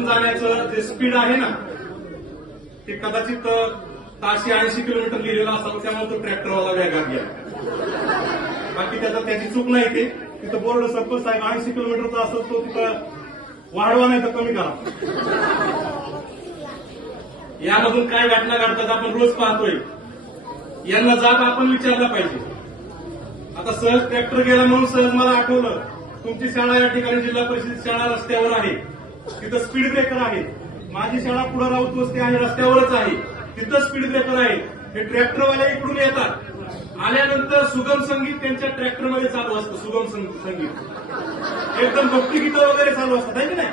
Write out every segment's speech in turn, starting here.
गावातून जाण्याचं जे स्पीड आहे ना ते कदाचित ताशी 80 किलोमीटर लिहिलेलं असावं, त्यामुळे तो ट्रॅक्टरवाला वेगात गेला. बाकी त्याची चूक नाही. ते तिथं बोर्ड सरपंच साहेब 80 किलोमीटरचा असतो, तो तिथं वाढवा नाही तर कमी करा. यामधून काय घटना घडतात आपण रोज पाहतोय. यांना जाब आपण विचारला पाहिजे. आता सहज ट्रॅक्टर गेला म्हणून सहज मला आठवलं, तुमची शाळा या ठिकाणी जिल्हा परिषद शाळा रस्त्यावर आहे, तिथं स्पीड ब्रेकर आहे. माझी शाळा पुढे राऊत वस्ती आहे, रस्त्यावरच आहे, तिथं स्पीड ब्रेकर आहे. हे ट्रॅक्टरवाले इकडून येतात, आल्यानंतर सुगम संगीत त्यांच्या ट्रॅक्टरमध्ये चालू असतं. सुगम संगीत एकदम भक्तिगीतं वगैरे चालू असतात आहे की नाही.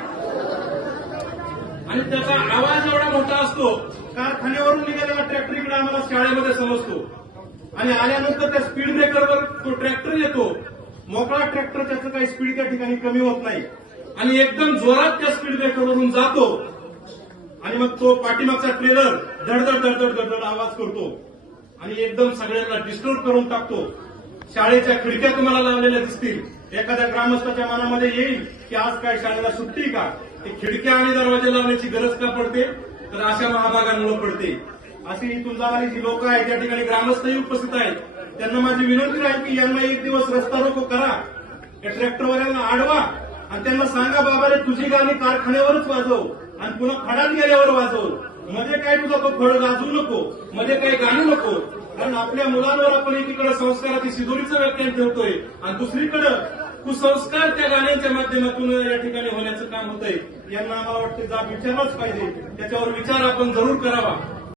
आणि त्याचा आवाज एवढा मोठा असतो, कारखान्यावरून निघालेला ट्रॅक्टर इकडे आम्हाला शाळेमध्ये समजतो. आणि आल्यानंतर त्या स्पीड ब्रेकरवर तो ट्रॅक्टर येतो, मोकळा ट्रॅक्टर, त्याचं काही स्पीड त्या ठिकाणी कमी होत नाही आणि एकदम जोरात त्या स्पीड ब्रेकरवरून जातो. आणि मग तो पाठीमागचा ट्रेलर धडधड धडधड धडधड आवाज करतो आणि एकदम सगळ्यांना डिस्टर्ब करून टाकतो. शाळेच्या खिडक्या तुम्हाला लावलेल्या दिसतील. एखाद्या ग्रामस्थाच्या मनामध्ये येईल की आज काय शाळेला सुट्टी का. ते खिडक्या आणि दरवाजे लावण्याची गरज का पडते, तर अशा महाभागांमुळे पडते. अशी इथून जाणारी जी लोक आहेत, त्या ठिकाणी ग्रामस्थही उपस्थित आहेत, त्यांना माझी विनंती आहे की यांना एक दिवस रस्ता रोको करा, या ट्रॅक्टरवाल्यांना आडवा आणि त्यांना सांगा, बाबा रे तुझी गाणी कारखान्यावरच वाजव आणि पुन्हा खडात गेल्यावर वाजव. मध्ये काय तुझा तो फळ गाजवू नको, मध्ये काही गाणी नको. कारण आपल्या मुलांवर आपण एकीकडे संस्काराची शिदोरीचं व्याख्यान ठेवतोय आणि दुसरीकडे कुसंस्कार त्या गाण्यांच्या माध्यमातून या ठिकाणी होण्याचं काम होतंय. यांना आम्हाला वाटतं जाब विचारलाच पाहिजे, त्याच्यावर विचार आपण जरूर करावा.